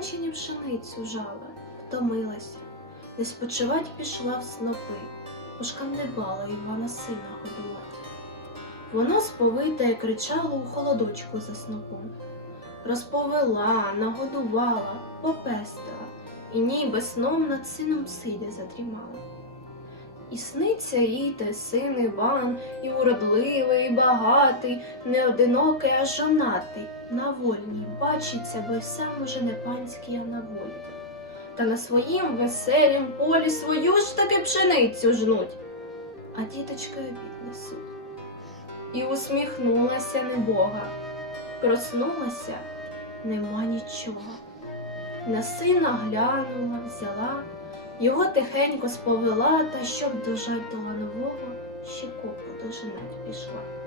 осінню пшеницю жала, втомилася, не спочивать пішла в снопи, пошкандибала Івана сина годувати. Воно сповита й кричало у холодочку за снопом. Розповела, нагодувала, попестила, і ніби сном над сином сидя задрімала. І сниться їй те син Іван, і уродливий, і багатий, не одинокий, а жонатий, на вольній, бачиться, бо й сам уже не панський, а на волі. Та на своїм веселім полі свою ж таки пшеницю жнуть, а діточки обід несуть. І усміхнулася небога, проснулася, нема нічого. На сина глянула, взяла, його тихенько сповела, та щоб дожать до ланового, ще копу дожинать пішла.